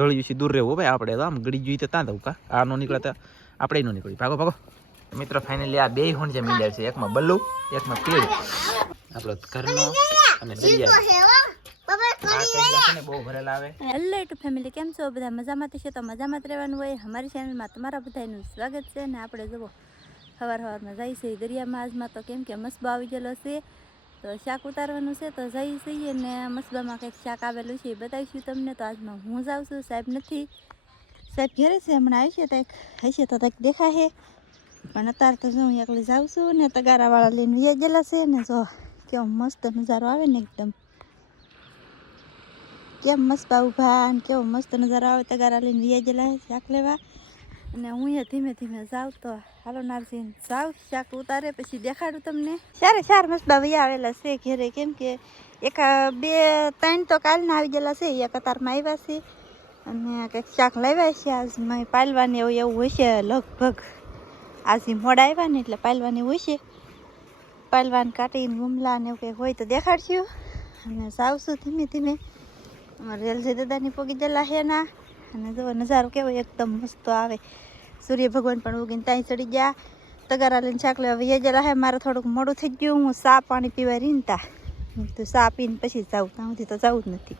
ગળ્યું છે દૂર રહેવું ભાઈ આપણે તો આમ ગળી જોઈએ તો ત્યાં દઉં કા? આ નો નીકળે તો આપણે નો નીકળી ભાગો ભાગો. મિત્રો ફાઇનલી આ બે હોણ જે મિલ્યા છે એકમાં બલ્લુ એકમાં પીળ. આપણો ઘરનો અને હેલો ટુ ફેમિલી કેમ છો? બધા મજામાં છે? તો મજામાં જ રહેવાનું હોય. અમારી ચેનલમાં તમારા બધાનું સ્વાગત છે. ને આપણે જુઓ સવાર સવારમાં જાય છે દરિયામાં. આજમાં તો કેમ કે મસ્બો આવી ગયેલો છે. તો શાક ઉતારવાનું છે તો જઈ જઈએ ને મસબામાં કંઈક શાક આવેલું છે એ બતાવીશું તમને. તો આજમાં હું જાઉં છું, સાહેબ નથી. સાહેબ ઘરે છે, હમણાં આવશે કંઈક? હશે તો કંઈક દેખાશે. પણ અત્યારે તો હું એકલી જાઉં છું ને તગારાવાળા લઈને વ્યાજેલા છે ને જો કેવો મસ્ત નજારો આવે ને એકદમ. કેમ મસ્ત ઊભા ને કેવો મસ્ત નજારો આવે, તગારા લઈને વ્યાજેલા શાક લેવા. અને હું એ ધીમે ધીમે જાઉં તો હાલો નારસિંહ જાઉં શાક ઉતારે, પછી દેખાડું તમને. સારા સાર મસ્ત વૈયા આવેલા છે ઘેરે, કેમ કે એક, બે, ત્રણ તો કાલના આવી ગયેલા છે એ કતારમાં આવ્યા છે. અને કંઈક શાક લાવ્યા છે, આજ મેં પાલવાની એવું એવું હોય છે લગભગ. આજે મોડા આવ્યા ને એટલે પાલવાની હોય છે. પાલવાન કાઢીને ગુમલા ને એવું કંઈક હોય તો દેખાડશું અને જાવશું ધીમે ધીમે. અમારે રેલજી દાદાની પોગી ગયેલા છે ના. અને જો નજારો કેવો એકદમ મસ્ત આવે. સૂર્ય ભગવાન પણ ઉગીને ત્યાં ચડી ગયા. તગારા લઈને શાક લેવા એ ગયેલા હે, મારે થોડુંક મોડું થઈ ગયું, હું સા પાણી પીવા રીનતા તો. સા પીને પછી જાઉં, ત્યાં સુધી તો જવું જ નથી.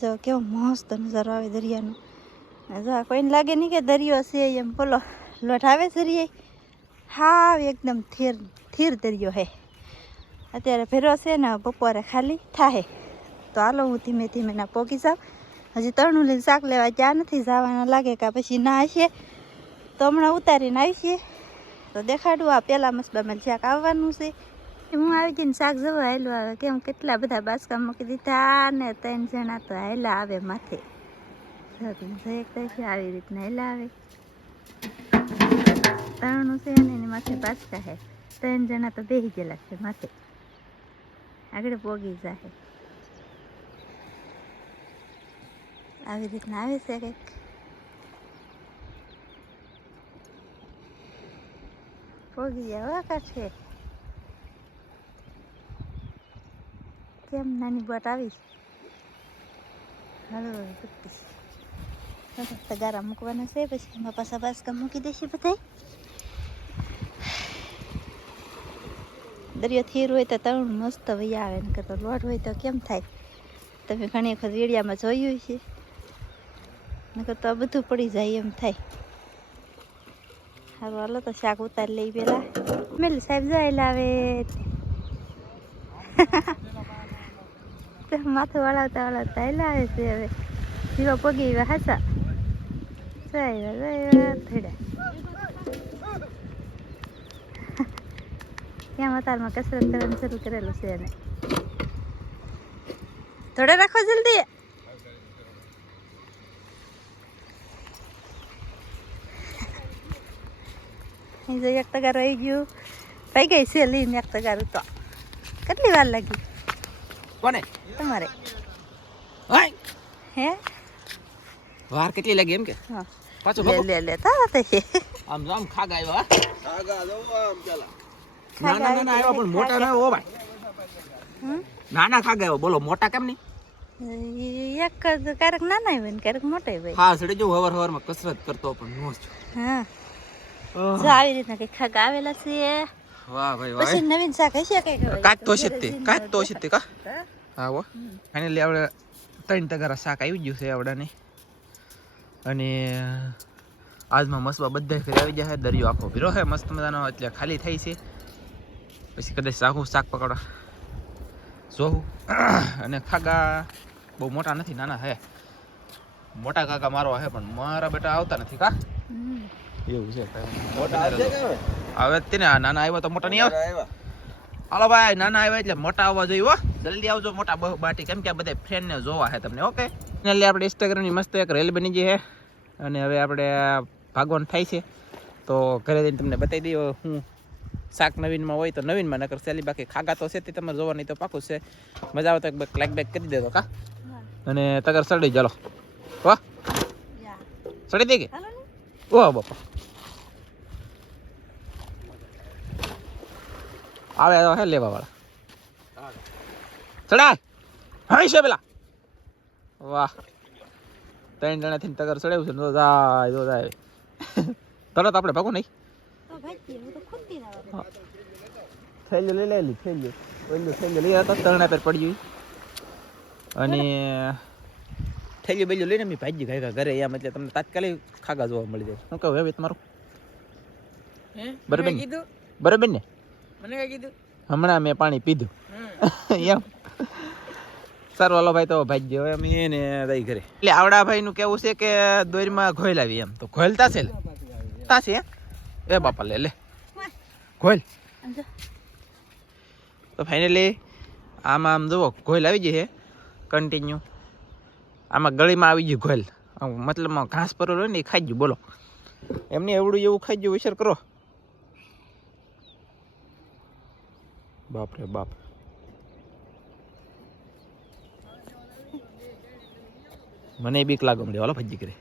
જો કેવો મસ્ત નજારો આવે દરિયાનો. જો કોઈને લાગે નહીં કે દરિયો છે એમ, બોલો, લોટ આવે દરિયે હા એકદમ થીર થીર દરિયો હે. અત્યારે ભેરો છે ને, બપોરે ખાલી થાય તો હાલો હું ધીમે ધીમે ના પોગી જાઉં. હજી તરણું લઈને શાક લેવા ચા નથી, જવાના લાગે કે પછી ના હશે. તો હમણાં ઉતારીને આવીશે તો દેખાડું આ પહેલા મસબામાં શાક આવવાનું છે. હું આવી જઈને શાક જવા હાયલું આવે કેમ કેટલા બધા બાસકા મૂકી દીધા ને ત્રણ જણા તો હાયલા આવે માથે. આવી રીતના હાયલા આવે. તરણું છે અને એની માથે બાસકા છે ત્રણ જણા તો બેસી ગયેલા છે માથે. આગળ પોગી જાય આવી રીતના આવે છે કંઈક. પોગી ગયા કાઢશે કેમ નાની બોટ આવી? હાલો ગુટ્ટી ગારા મૂકવાના છે, પછી એમાં પાછા બાસકા મૂકી દેશે બધા દરિયો થીર હોય તો તણ મસ્ત વૈયા આવે ને કરતો લોટ હોય તો કેમ થાય? તમે ઘણી વખત વીડિયામાં જોયું છે નકર તો આ બધું પડી જાય એમ થાય. સારું હાલો તો શાક ઉતારી લઈ પેલા. મેલ સાહેબ જાય આવે. માથું વળાવતા વળાવતા લાવે છે હવે. જીવા પગી એવા હાસા જાય જાય થડ્યા ત્યાં અતારમાં કસરત કરવાનું શરૂ કરેલું છે એને. થોડે રાખો જલ્દી. જો એક તગાર રહી ગયું થઈ ગઈ છે લઈને એક તગાર તો કેટલી વાર લાગી કોને તમારે હે વાર કેટલી લાગી એમ કે હા પાછો લે લે લે તા તે આમ જો આમ આવ્યા ખાગા નાના નાના આવ્યા પણ મોટા ના ઓ ભાઈ? નાના ખાગા આવ્યા બોલો મોટા કેમ નહીં એક જ ક્યારેક નાના હોય ને ક્યારેક મોટા હોય હા સડી જો હવાર હવારમાં કસરત કરતો પણ નો છું હા જો આવી રીતના કઈ ખાગ આવેલા છે વાહ ભાઈ વાહ. પછી નવીન શાક હશે કે કાચ તો છે તે કાચ તો છે તે કા? હા? વો અને લે આપણે ત્રણ તગારા શાક આવી ગયું છે આવડાને. અને આજમાં મસવા બધા ફેર આવી જાય દરિયો આખો ભીરો છે મસ્ત મજાનો એટલે ખાલી થઈ છે. પછી કદાચ શાકું શાક પકડવા જોવું અને ખાગા બહુ મોટા નથી નાના હે મોટા કાકા મારો હે પણ મારા બેટા આવતા નથી કા. એવું છે. હવે? તે ને નાના આવ્યા તો મોટા નહીં આવે. હાલો ભાઈ નાના આવ્યા એટલે મોટા આવવા જોઈએ હો. જલ્દી આવજો મોટા બહુ બાટી. કેમ કે આ બધા ફ્રેન્ડ ને જોવા છે તમને ઓકે? એટલે આપણે ઇન્સ્ટાગ્રામની મસ્ત એક રેલ બની ગઈ છે. અને હવે આપણે ભાગવાનું થાય છે. તો ઘરે જઈને તમને બતાવી દઈએ હું શાક નવીનમાં હોય તો નવીનમાં નકર સેલી બાકી ખાગા તો છે તે તમારે જોવાની તો પાકું છે. મજા આવે તો એક લાઈક બેક કરી દેજો કા? અને તગર સડી ચાલો. વાહ સડી દે કે? હાલો ઓહ બાપા. આવે તો હે લેવા વાળા. ચડાય. હાઈ છે પેલા. વાહ. ત્રણ જણાથી તગર ચડાવ્યું છે નો તો જાય તો જાય. તરત આપણે ભાગો નહીં. થેલ્યું લઈ લેલી થેલ્યું ઓલું થેલ્યું લઈ આવતા તરણા પર પડ્યું અને થેલ્યું બેલ્યું લઈને મેં ભાજી ગાય ઘરે એમ એટલે તમને તાત્કાલિક ખાગા જોવા મળી જાય. શું કહું હવે તમારું? બરાબર બરાબર ને? મને કઈ કીધું? હમણાં મેં પાણી પીધું. એમ. સારું હાલો ભાઈ તો ભાઈ ગયો. અમે એને દઈ ઘરે. એટલે આવડા ભાઈ નું કેવું છે કે દોરીમાં ઘોલ આવી એમ. તો ઘોલ તાશે લે. તાશે? એ બાપા લે લે. ઘોલ. તો ફાઇનલી આમાં આમ જુઓ ઘોલ આવી ગઈ છે. કન્ટિન્યુ આમાં ગળીમાં આવી ગયું ઘોલ. મતલબ મતલબમાં ઘાસ પર હોય ને એ ખાઈ ગયું બોલો. એમને એવડું એવું ખાઈ ગયું વિચાર કરો. બાપ રે બાપ. મને બીક લાગો મળે હાલો ભજી કરે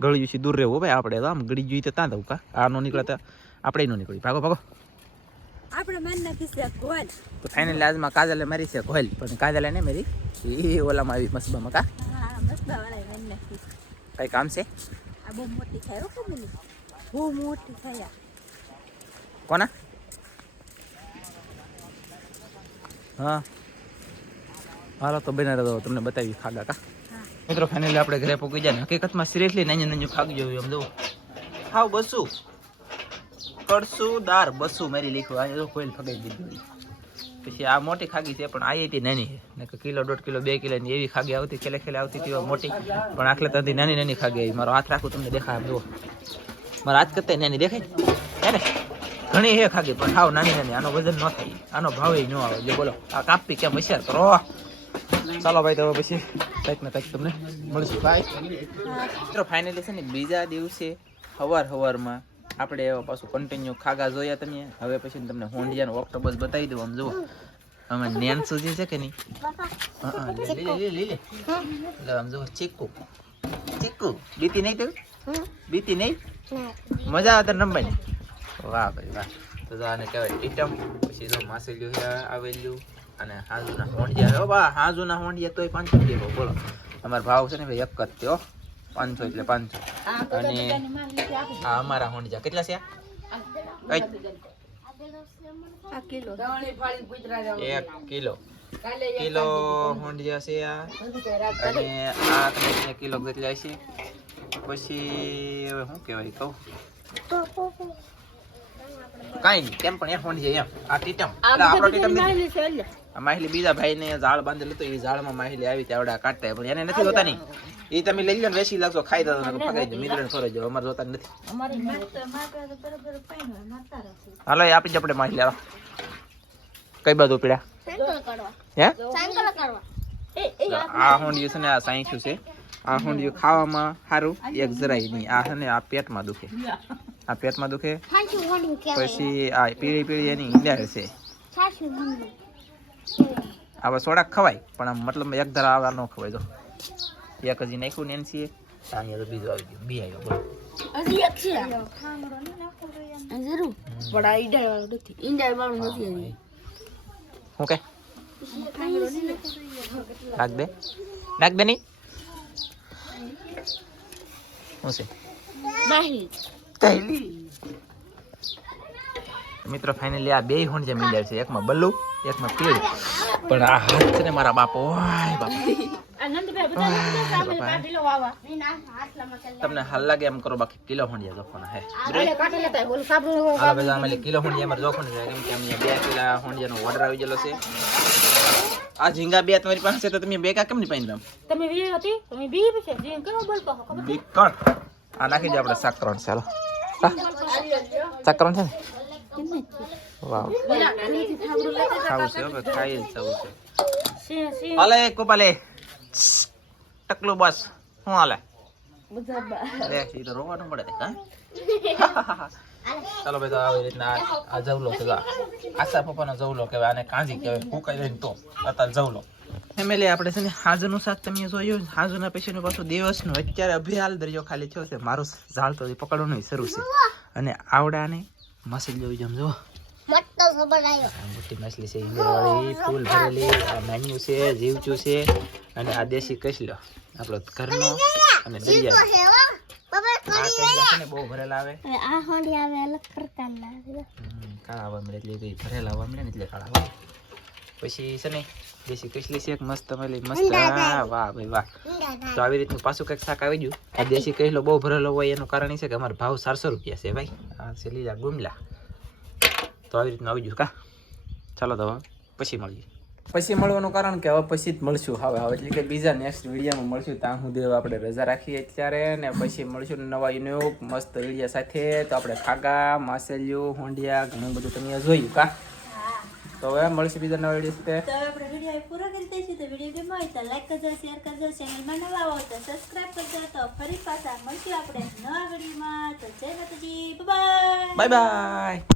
ગળ્યું છે દૂર રહેવું ભાઈ આપણે આમ ગળી જોઈએ તો ત્યાં દઉં કા આ નો નીકળે તો આપણે નો નીકળી ભાગો ભાગો. આપણે માન નાખી છે ગોલ. તો ફાઇનલી આજમાં કાજલે મારી છે ઘોલ પણ કાજલે ને મારી. એ ઓલામાં આવી મસબામાં કા? કઈ કામ છે? આ બહુ મોટી થાય બહુ મોટી થાય કોના? હા. હાલો, તો બને રહો તમને બતાવી ખાગા કા? મિત્રો ફાઇનલી આપણે ઘરે પહોંચી જાય હકીકતમાં સિરિયસલી નાની નાની ખાગ જોયું એમ જોવું ખાવ બસું. કડસું દાર બસું મારી લીખું. આ જો કોઈલ ફગાઈ દીધું. પછી આ મોટી ખાગી છે, પણ આઈઆઈટી નાની છે. કિલો, દોઢ કિલો, બે કિલો ની એવી ખાગી આવતી, ખેલે ખેલે આવતી હતી મોટી. પણ આટલે ત્યાંથી નાની નાની ખાગી આવી. મારો હાથ રાખું તમને દેખાય, આમ જુઓ મારા હાથ કરતા નાની દેખાય ને? ઘણી હે ખાગી પણ હાવ નાની નાની આનો વજન ન થાય. આનો ભાવ ન આવે. જો બોલો આ કાપી કેમ હોશિયાર કરો? ચાલો ભાઈ તો પછી કંઈક ને કંઈક તમને મળશું. ભાઈ મિત્રો ફાઇનલી છે ને બીજા દિવસે હવાર હવારમાં આપણે એવા પાછું કન્ટિન્યુ ખાગા જોયા તમે. હવે પછી તમને હોંડિયાનો ઓક્ટોબસ બતાવી દઉં. આમ જુઓ. અમે નેન સુધી છે કે નહીં? હા, હા, લે, લે, લે, લે, લે. લે, આમ જુઓ ચીકુ. ચીકુ. બીતી નહીં તું બીતી નહીં? મજા આવે તને રમવાની? વાહ ભાઈ વાહ. તો આને કહેવાય ટીટમ પછી જો માસેલ્યું છે આવેલું અને હાજુના હોંડિયા હો. બા હાજુના હોંડિયા તોય પાંચસો દેવો બોલો. અમારો ભાવ છે ને ભાઈ એક જ તે પાંચસો એટલે પાંચસો. અને આ અમારા હોંડિયા. કેટલા છે? આ? કઈ? આ કિલો. એક કિલો. કિલો હોંડિયા છે આ. અને આ તમે કિલો કેટલા છે. પછી હવે શું કહેવાય કહું? કાંઈ નહીં કેમ પણ એ હોંડિયા એમ. આ ટીટમ. એટલે આપણો ટીટમ આ માહિલી બીજા ભાઈને ઝાડ બાંધેલું હતું એ ઝાડમાં માહિલી આવી ત્યાં કાઢતા પણ એને નથી હોતા નહીં. એ તમે લઈ લો ને વેચી લાગશો ખાઈ દો ને પકડી દો મિત્રને ફરો જાવ અમારે જોતા નથી. હાલો એ આપી જ આપણે માહિલી આવો કઈ બાજુ પીડ્યા હે? આ હોંડિયું છે ને આ સાંખ્યું છે. આ હોંડિયું ખાવામાં સારું એક જરાય નહીં. આ છે ને આ પેટમાં દુખે. આ પેટમાં દુખે? પછી આ પીળી પીળી એની ઈંડા છે આવા સોડા ખવાય પણ આમ મતલબ એક ધરા આવા ન ખવાય. જો એક હજી નાખ્યું ને એનસીએ અહીંયા તો બીજું આવી ગયો બી આવ્યો બોલો. શું કે? નાખ દે. નાખ દે નહીં શું છે? કહેલી મિત્રો ફાઇનલી આ બે હોણ જે મિલાય છે. એકમાં બલ્લુ એકમાં પીળ. પણ આ હાથ છે ને મારા બાપો ઓય બાપા. તમને હાલ લાગે એમ કરો બાકી કિલો હોંડિયા જોખવાના હે. અમે કિલો હોંડિયા મારે જોખવાનું છે. કેમ કે અમને બે કિલા હોંડિયાનો ઓર્ડર આવી ગયેલો છે. આ ઝીંગા બે તમારી પાસે છે તો તમે બે કા કેમ નહીં પાઈ તમે વી હતી? તમે બી છે જે કરો બોલતો હો ખબર આ નાખી દે આપણે સાકરણ ચાલો. સાકરણ છે ને વાવ ખાવું છે હવે ખાઈ જવું છે છે કોપાલે ટકલું બસ શું હાલે લે એ તો રોવાનું પડે હા ચાલો ભાઈ તો આવી રીતના આ- જવલો છે. આશા પપ્પાનો જવલો કહેવાય આને કાંજી કહેવાય ફૂંકાઈ જાય ને તો અત્યારે જવલો ફેમિલી આપણે છે ને હાજરનું શાક તમે જોયું હાજરના પછીનું પાછું દિવસનું અત્યારે અભિયાલ દરિયો ખાલી થયો છે. મારું ઝાડ તો હજી પકડવાનું શરૂ છે. અને આવડાને મસી જોઈ જેમ જો મોટી માછલી છે ઈંગળવાળી ફૂલ ભરેલી આ છે જીવચું છે અને આ દેશી કસલો. આપણો ઘરનો અને દરિયા બહુ ભરેલા આવે. આ હોંડી આવે અલગ પ્રકારના કાળા આવવા મળે એટલે ભરેલા આવવા મળે ને એટલે કાળા આવે પછી છે ને દેશી કસલી છે એક મસ્ત મળી મસ્ત. હા, વાહ ભાઈ વાહ. તો આવી રીતનું પાછું કંઈક શાક આવી ગયું. આ દેશી કહેલો બહુ ભરેલો હોય એનું કારણ એ છે કે અમારો ભાવ ચારસો રૂપિયા છે ભાઈ. આ છે લીલા ગુમલા. તો આવી રીતનું આવી ગયું કા? ચાલો તો હવે પછી મળીએ. પછી મળવાનું કારણ કે હવે પછી જ મળશું. હવે હવે એટલે કે બીજા નેક્સ્ટ વિડીયોમાં મળશું. ત્યાં સુધી દેવ આપણે રજા રાખીએ અત્યારે ને પછી મળશું નવા યુનિક મસ્ત વિડીયા સાથે. તો આપણે ખાગા માસેલિયું હોંડિયા ઘણું બધું તમે જોયું કા? તો હવે મળશે બીજા નવા વીડિયો સાથે. તો આપણે વીડિયો પૂરો કરી દઈશું. તો વીડિયો ગમ્યો હોય તો લાઈક કરજો શેર કરજો. ચેનલમાં નવા હો તો સબસ્ક્રાઇબ કરજો. તો ફરી પાછા મળશું આપણે નવા વિડીયોમાં. તો જય માતાજી. Bye bye bye